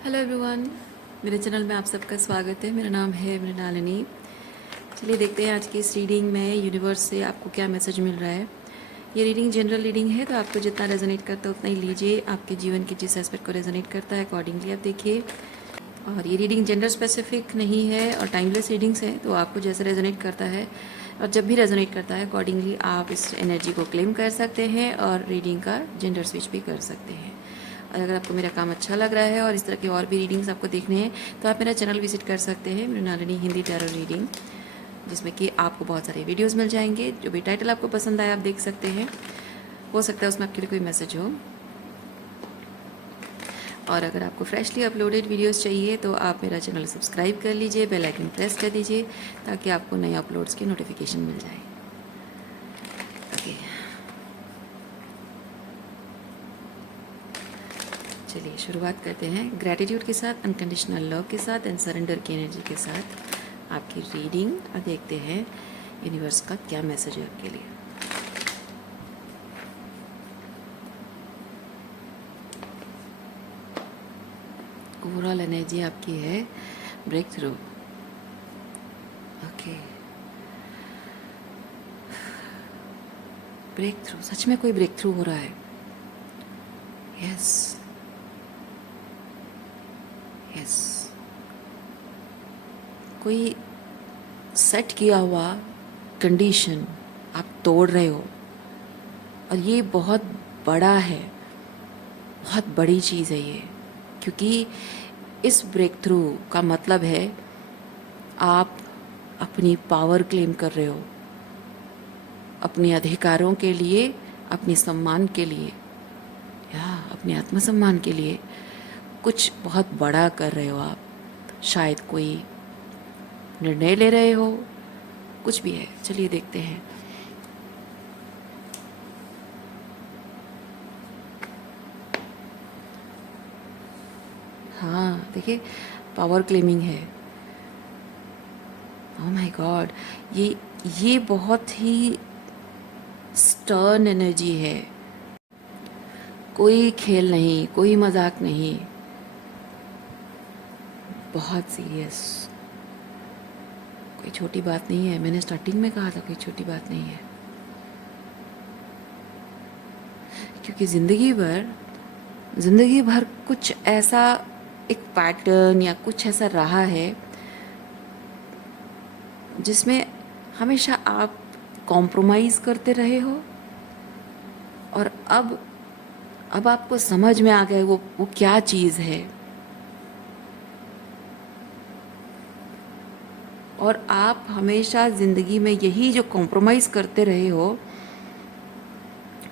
Hello everyone, मेरे channel में आप सबका स्वागत है। मेरा नाम है मृणालिनी। चलिए देखते हैं आज की इस रीडिंग में यूनिवर्स से आपको क्या मैसेज मिल रहा है। ये रीडिंग जनरल रीडिंग है, तो आपको जितना रेजोनेट करता है उतना ही लीजिए। आपके जीवन के जिस एस्पेक्ट को रेजोनेट करता है अकॉर्डिंगली आप देखिए। और ये रीडिंग जेंडर स्पेसिफिक नहीं है और टाइमलेस रीडिंग्स है, तो आपको जैसे रेजोनेट करता है और जब भी रेजोनेट करता है अकॉर्डिंगली आप इस एनर्जी को क्लेम कर सकते हैं और रीडिंग का जेंडर स्विच भी कर सकते हैं। और अगर आपको मेरा काम अच्छा लग रहा है और इस तरह की और भी रीडिंग्स आपको देखने हैं तो आप मेरा चैनल विजिट कर सकते हैं, मृणालिनी हिंदी टैरो रीडिंग, जिसमें कि आपको बहुत सारे वीडियोस मिल जाएंगे। जो भी टाइटल आपको पसंद आए आप देख सकते हैं, हो सकता है उसमें आपके लिए कोई मैसेज हो। और अगर आपको फ्रेशली अपलोडेड वीडियोस चाहिए तो आप मेरा चैनल सब्सक्राइब कर लीजिए, बेल आइकन प्रेस कर दीजिए ताकि आपको नए अपलोड्स की नोटिफिकेशन मिल जाए। ओके, चलिए शुरुआत करते हैं ग्रैटिट्यूड के साथ, अनकंडीशनल लव के साथ एंड सरेंडर की एनर्जी के साथ आपकी रीडिंग। और देखते हैं यूनिवर्स का क्या मैसेज है आपके लिए। ओवरऑल एनर्जी आपकी है breakthrough. Okay, breakthrough, सच में कोई ब्रेक थ्रू हो रहा है। यस यस, कोई सेट किया हुआ कंडीशन आप तोड़ रहे हो और ये बहुत बड़ा है, बहुत बड़ी चीज़ है ये। क्योंकि इस ब्रेक थ्रू का मतलब है आप अपनी पावर क्लेम कर रहे हो, अपने अधिकारों के लिए, अपने सम्मान के लिए या अपने आत्मसम्मान के लिए कुछ बहुत बड़ा कर रहे हो आप। शायद कोई निर्णय ले रहे हो, कुछ भी है। चलिए देखते हैं। हाँ देखिए, पावर क्लेमिंग है। ओह माय गॉड, ये बहुत ही स्टर्न एनर्जी है। कोई खेल नहीं, कोई मजाक नहीं, बहुत सीरियस। कोई छोटी बात नहीं है। मैंने स्टार्टिंग में कहा था कोई छोटी बात नहीं है, क्योंकि ज़िंदगी भर कुछ ऐसा एक पैटर्न या कुछ ऐसा रहा है जिसमें हमेशा आप कॉम्प्रोमाइज़ करते रहे हो। और अब आपको समझ में आ गया वो क्या चीज़ है। और आप हमेशा ज़िंदगी में यही जो कॉम्प्रोमाइज़ करते रहे हो,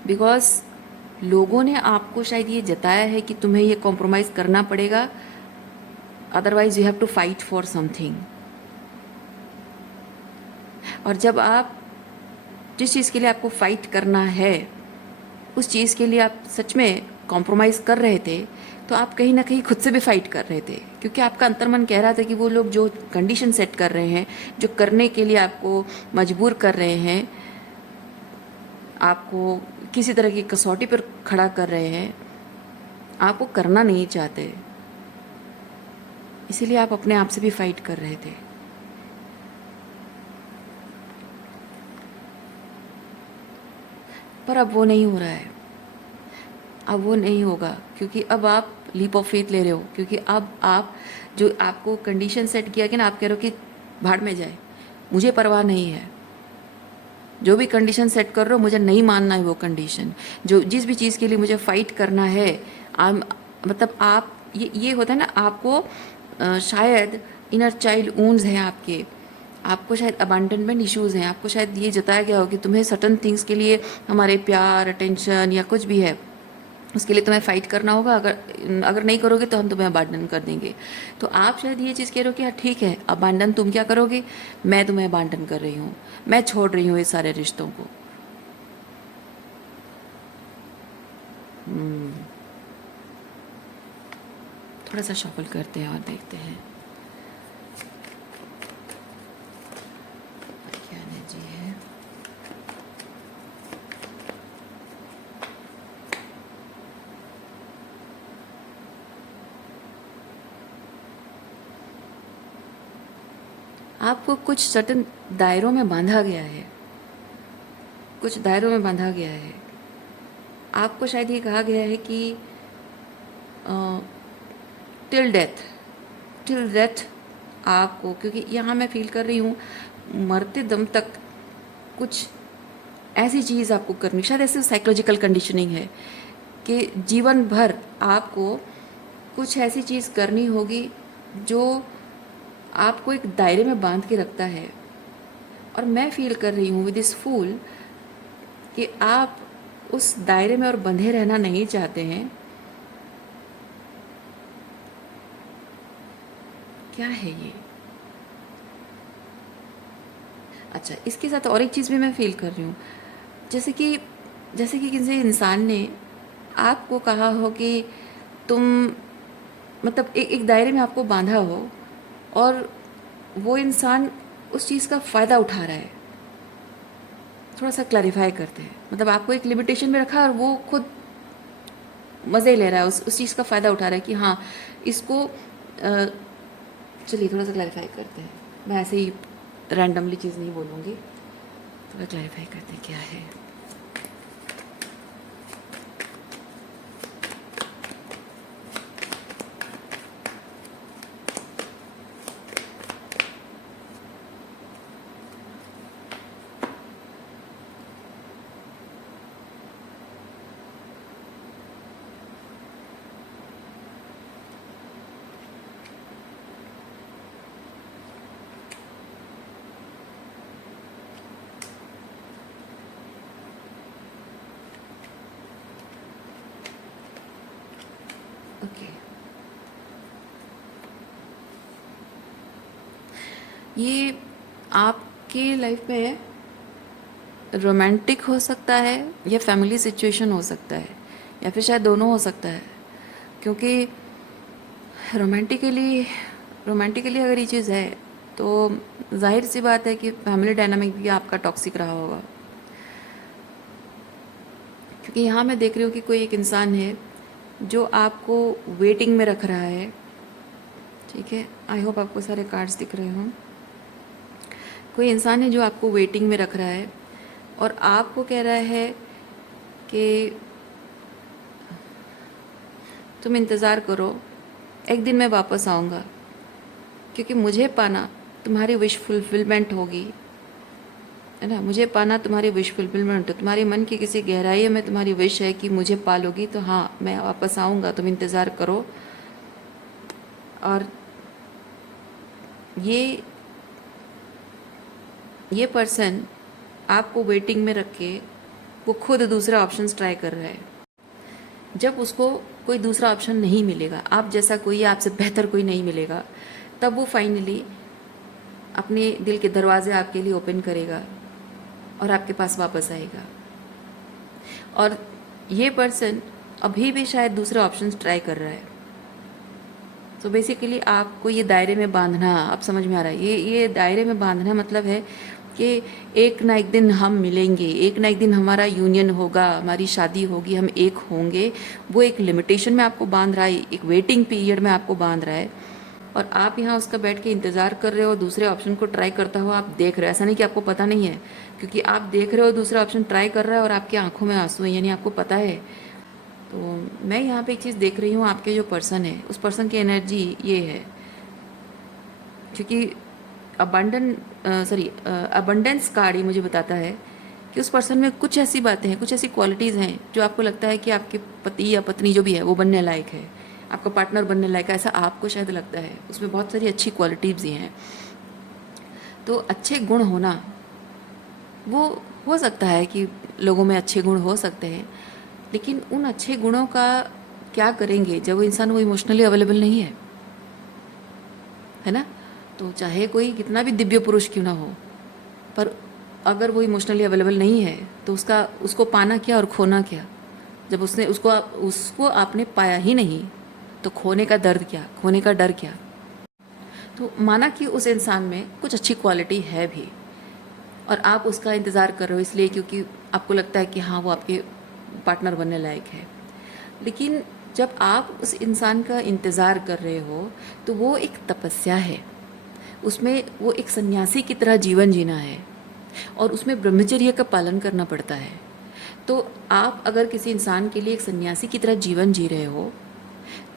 बिकॉज लोगों ने आपको शायद ये जताया है कि तुम्हें ये कॉम्प्रोमाइज़ करना पड़ेगा, otherwise you have to fight for something. और जब आप जिस चीज़ के लिए आपको फाइट करना है उस चीज़ के लिए आप सच में कॉम्प्रोमाइज़ कर रहे थे, तो आप कहीं ना कहीं खुद से भी फाइट कर रहे थे। क्योंकि आपका अंतर्मन कह रहा था कि वो लोग जो कंडीशन सेट कर रहे हैं, जो करने के लिए आपको मजबूर कर रहे हैं, आपको किसी तरह की कसौटी पर खड़ा कर रहे हैं, आपको करना नहीं चाहते, इसीलिए आप अपने आप से भी फाइट कर रहे थे। पर अब वो नहीं हो रहा है, अब वो नहीं होगा, क्योंकि अब आप लीप ऑफ फेथ ले रहे हो। क्योंकि अब आप जो आपको कंडीशन सेट किया कि ना, आप कह रहे हो कि भाड़ में जाए, मुझे परवाह नहीं है। जो भी कंडीशन सेट कर रहे हो मुझे नहीं मानना है वो कंडीशन। जो जिस भी चीज़ के लिए मुझे फाइट करना है, मतलब आप ये होता है ना, आपको शायद इनर चाइल्ड वुंड्स हैं आपके, आपको शायद अबैंडनमेंट इश्यूज़ हैं, आपको शायद ये जताया गया हो कि तुम्हें सर्टन थिंग्स के लिए, हमारे प्यार, अटेंशन या कुछ भी है, उसके लिए तुम्हें फ़ाइट करना होगा। अगर नहीं करोगे तो हम तुम्हें अबांडन कर देंगे। तो आप शायद ये चीज़ कह रहे हो कि हाँ ठीक है, अबांडन तुम क्या करोगे, मैं तुम्हें अबांडन कर रही हूँ, मैं छोड़ रही हूँ इस सारे रिश्तों को। थोड़ा सा शफल करते हैं और देखते हैं क्या एनर्जी है। आपको कुछ सर्टन दायरों में बांधा गया है, कुछ दायरों में बांधा गया है। आपको शायद ये कहा गया है कि टिल डेथ, टिल डेथ आपको, क्योंकि यहाँ मैं फील कर रही हूँ मरते दम तक कुछ ऐसी चीज़ आपको करनी, शायद ऐसी साइकोलॉजिकल कंडीशनिंग है कि जीवन भर आपको कुछ ऐसी चीज़ करनी होगी जो आपको एक दायरे में बांध के रखता है। और मैं फील कर रही हूँ विद दिस फूल कि आप उस दायरे में और बंधे रहना नहीं चाहते हैं। क्या है ये? अच्छा, इसके साथ और एक चीज़ भी मैं फील कर रही हूँ, जैसे कि किसी इंसान ने आपको कहा हो कि तुम, मतलब एक दायरे में आपको बांधा हो और वो इंसान उस चीज़ का फ़ायदा उठा रहा है। थोड़ा सा क्लैरिफाई करते हैं, मतलब आपको एक लिमिटेशन में रखा और वो खुद मज़े ले रहा है, उस चीज़ का फ़ायदा उठा रहा है कि हाँ इसको चलिए थोड़ा सा क्लैरिफाई करते हैं। मैं ऐसे ही रैंडमली चीज़ नहीं बोलूँगी, थोड़ा क्लैरिफाई करते हैं क्या है। ओके, ये आपके लाइफ में रोमांटिक हो सकता है या फैमिली सिचुएशन हो सकता है या फिर शायद दोनों हो सकता है, क्योंकि रोमांटिकली रोमांटिकली अगर ये चीज़ है तो जाहिर सी बात है कि फैमिली डायनामिक भी आपका टॉक्सिक रहा होगा। क्योंकि यहाँ मैं देख रही हूँ कि कोई एक इंसान है जो आपको वेटिंग में रख रहा है। ठीक है, आई होप आपको सारे कार्ड्स दिख रहे हों। कोई इंसान है जो आपको वेटिंग में रख रहा है और आपको कह रहा है कि तुम इंतज़ार करो, एक दिन मैं वापस आऊँगा, क्योंकि मुझे पाना तुम्हारी विश फुलफिलमेंट होगी, है ना। मुझे पाना तुम्हारी विश फुलफिलमेंट हो, तुम्हारे मन की किसी गहराई में तुम्हारी विश है कि मुझे पालोगी, तो हाँ मैं वापस आऊँगा, तुम इंतज़ार करो। और ये पर्सन आपको वेटिंग में रख के वो खुद दूसरा ऑप्शंस ट्राई कर रहा है। जब उसको कोई दूसरा ऑप्शन नहीं मिलेगा, आप जैसा कोई, आपसे बेहतर कोई नहीं मिलेगा, तब वो फाइनली अपने दिल के दरवाजे आपके लिए ओपन करेगा और आपके पास वापस आएगा। और ये पर्सन अभी भी शायद दूसरे ऑप्शंस ट्राई कर रहा है। तो बेसिकली आपको ये दायरे में बांधना, आप समझ में आ रहा है, ये दायरे में बांधना मतलब है कि एक ना एक दिन हम मिलेंगे, एक ना एक दिन हमारा यूनियन होगा, हमारी शादी होगी, हम एक होंगे। वो एक लिमिटेशन में आपको बांध रहा है, एक वेटिंग पीरियड में आपको बांध रहा है। और आप यहाँ उसका बैठ के इंतज़ार कर रहे हो, दूसरे ऑप्शन को ट्राई करता हो आप देख रहे हो। ऐसा नहीं कि आपको पता नहीं है, क्योंकि आप देख रहे हो दूसरा ऑप्शन ट्राई कर रहा है और आपकी आंखों में आंसू हैं, यानी आपको पता है। तो मैं यहाँ पे एक चीज़ देख रही हूँ, आपके जो पर्सन है उस पर्सन की एनर्जी ये है, क्योंकि अबंडेंस कार्ड ही मुझे बताता है कि उस पर्सन में कुछ ऐसी बातें हैं, कुछ ऐसी क्वालिटीज़ हैं जो आपको लगता है कि आपके पति या पत्नी जो भी है वो बनने लायक है, आपका पार्टनर बनने लायक है, ऐसा आपको शायद लगता है। उसमें बहुत सारी अच्छी क्वालिटीज़ ही हैं। तो अच्छे गुण होना, वो हो सकता है कि लोगों में अच्छे गुण हो सकते हैं, लेकिन उन अच्छे गुणों का क्या करेंगे जब वो इंसान वो इमोशनली अवेलेबल नहीं है ना। तो चाहे कोई कितना भी दिव्य पुरुष क्यों ना हो, पर अगर वो इमोशनली अवेलेबल नहीं है तो उसको पाना क्या और खोना क्या। जब उसको आपने पाया ही नहीं तो खोने का दर्द क्या, खोने का डर क्या। तो माना कि उस इंसान में कुछ अच्छी क्वालिटी है भी और आप उसका इंतज़ार कर रहे हो इसलिए क्योंकि आपको लगता है कि हाँ वो आपके पार्टनर बनने लायक है। लेकिन जब आप उस इंसान का इंतज़ार कर रहे हो तो वो एक तपस्या है। उसमें वो एक सन्यासी की तरह जीवन जीना है और उसमें ब्रह्मचर्य का पालन करना पड़ता है। तो आप अगर किसी इंसान के लिए एक सन्यासी की तरह जीवन जी रहे हो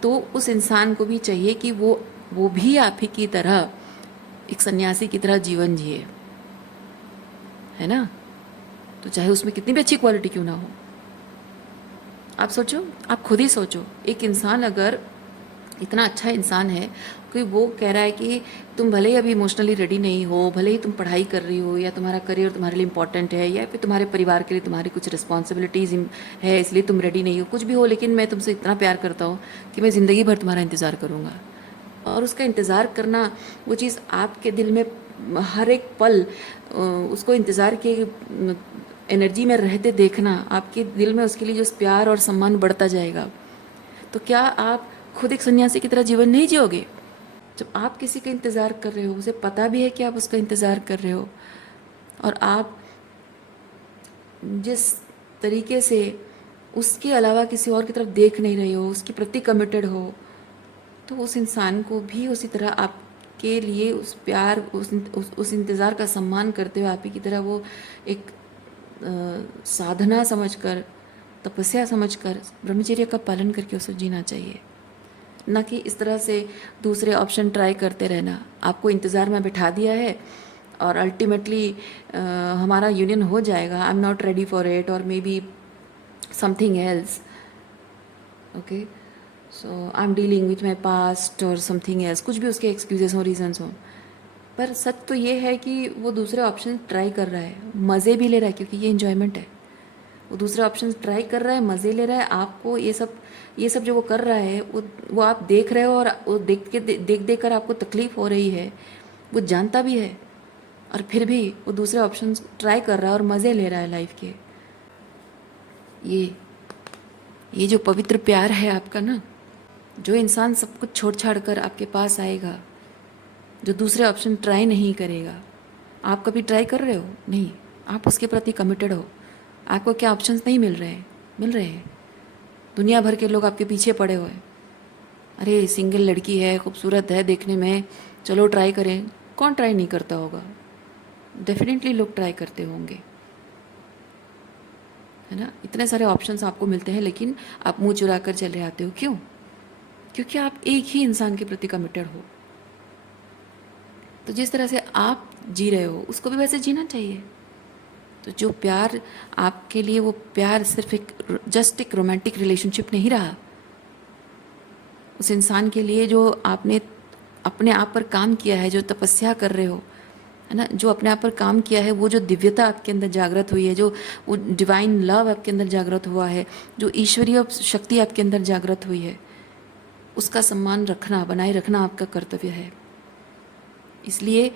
तो उस इंसान को भी चाहिए कि वो भी आप ही की तरह एक सन्यासी की तरह जीवन जिए, है ना। तो चाहे उसमें कितनी भी अच्छी क्वालिटी क्यों ना हो। आप सोचो, आप खुद ही सोचो, एक इंसान अगर इतना अच्छा इंसान है कि वो कह रहा है कि तुम भले ही अभी इमोशनली रेडी नहीं हो, भले ही तुम पढ़ाई कर रही हो या तुम्हारा करियर तुम्हारे लिए इंपॉर्टेंट है या फिर तुम्हारे परिवार के लिए तुम्हारी कुछ रिस्पॉन्सिबिलिटीज़ है इसलिए तुम रेडी नहीं हो, कुछ भी हो, लेकिन मैं तुमसे इतना प्यार करता हूँ कि मैं ज़िंदगी भर तुम्हारा इंतज़ार करूँगा। और उसका इंतज़ार करना, वो चीज़ आपके दिल में हर एक पल उसको इंतज़ार के एनर्जी में रहते देखना, आपके दिल में उसके लिए जो प्यार और सम्मान बढ़ता जाएगा। तो क्या आप खुद एक सन्यासी की तरह जीवन नहीं जियोगे? जब आप किसी का इंतज़ार कर रहे हो, उसे पता भी है कि आप उसका इंतज़ार कर रहे हो और आप जिस तरीके से उसके अलावा किसी और की तरफ देख नहीं रहे हो, उसके प्रति कमिटेड हो, तो उस इंसान को भी उसी तरह आपके लिए उस प्यार, उस इंतज़ार का सम्मान करते हुए आप ही की तरह वो एक साधना समझकर, तपस्या समझकर, ब्रह्मचर्य का पालन करके उसे जीना चाहिए, न कि इस तरह से दूसरे ऑप्शन ट्राई करते रहना। आपको इंतज़ार में बिठा दिया है और अल्टीमेटली हमारा यूनियन हो जाएगा, I am not ready for it और maybe something else, okay, so I am dealing with my past और समथिंग एल्स, कुछ भी उसके एक्सक्यूजेस हों, रीजंस हों। पर सच तो ये है कि वो दूसरे ऑप्शन ट्राई कर रहा है, मज़े भी ले रहा है, क्योंकि ये इन्जॉयमेंट है। वो दूसरे ऑप्शन ट्राई कर रहा है, मज़े ले रहा है। आपको ये सब जो वो कर रहा है वो आप देख रहे हो और वो देख कर आपको तकलीफ़ हो रही है, वो जानता भी है और फिर भी वो दूसरे ऑप्शन ट्राई कर रहा है और मज़े ले रहा है लाइफ के। ये जो पवित्र प्यार है आपका ना, जो इंसान सब कुछ छोड़ छाड़ कर आपके पास आएगा, जो दूसरे ऑप्शन ट्राई नहीं करेगा। आप कभी ट्राई कर रहे हो? नहीं, आप उसके प्रति कमिटेड हो। आपको क्या ऑप्शंस नहीं मिल रहे हैं? मिल रहे हैं। दुनिया भर के लोग आपके पीछे पड़े हुए हैं, अरे सिंगल लड़की है, खूबसूरत है देखने में, चलो ट्राई करें। कौन ट्राई नहीं करता होगा? डेफिनेटली लोग ट्राई करते होंगे, है ना। इतने सारे ऑप्शंस आपको मिलते हैं लेकिन आप मुंह चुरा कर चले आते हो। क्यों? क्योंकि आप एक ही इंसान के प्रति कमिटेड हो। तो जिस तरह से आप जी रहे हो उसको भी वैसे जीना चाहिए। तो जो प्यार आपके लिए, वो प्यार सिर्फ जस्ट एक रोमांटिक रिलेशनशिप नहीं रहा। उस इंसान के लिए जो आपने अपने आप पर काम किया है, जो तपस्या कर रहे हो, है ना, जो अपने आप पर काम किया है, वो जो दिव्यता आपके अंदर जागृत हुई है, जो वो डिवाइन लव आपके अंदर जागृत हुआ है, जो ईश्वरीय शक्ति आपके अंदर जागृत हुई है, उसका सम्मान रखना, बनाए रखना आपका कर्तव्य है। इसलिए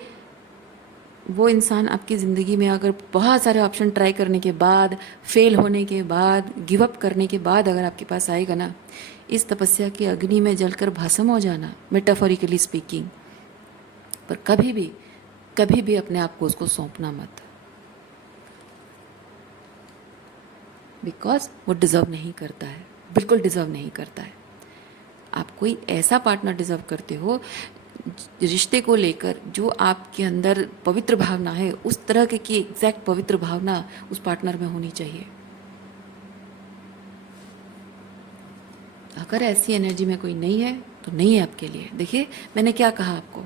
वो इंसान आपकी ज़िंदगी में अगर बहुत सारे ऑप्शन ट्राई करने के बाद, फेल होने के बाद, गिव अप करने के बाद अगर आपके पास आएगा ना, इस तपस्या की अग्नि में जलकर भस्म हो जाना, मेटाफोरिकली स्पीकिंग, पर कभी भी अपने आप को उसको सौंपना मत, बिकॉज वो डिज़र्व नहीं करता है, बिल्कुल डिज़र्व नहीं करता है। आप कोई ऐसा पार्टनर डिज़र्व करते हो रिश्ते को लेकर जो आपके अंदर पवित्र भावना है, उस तरह की एग्जैक्ट पवित्र भावना उस पार्टनर में होनी चाहिए। अगर ऐसी एनर्जी में कोई नहीं है तो नहीं है आपके लिए। देखिए मैंने क्या कहा आपको,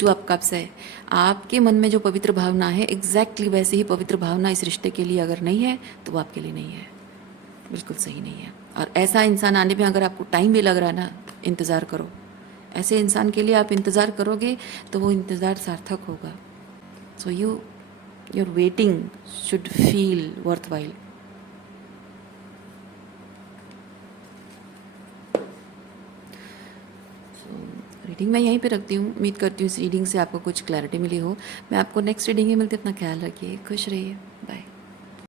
टू अप कप्स है। आपके मन में जो पवित्र भावना है, एग्जैक्टली वैसे ही पवित्र भावना इस रिश्ते के लिए अगर नहीं है तो वो आपके लिए नहीं है, बिल्कुल सही नहीं है। और ऐसा इंसान आने में अगर आपको टाइम भी लग रहा है ना, इंतज़ार करो। ऐसे इंसान के लिए आप इंतज़ार करोगे तो वो इंतज़ार सार्थक होगा। So your waiting should feel worth while. Reading मैं यहीं पे रखती हूँ। उम्मीद करती हूँ इस रीडिंग से आपको कुछ क्लैरिटी मिली हो। मैं आपको नेक्स्ट रीडिंग में मिलती हूँ। अपना ख्याल रखिए, खुश रहिए।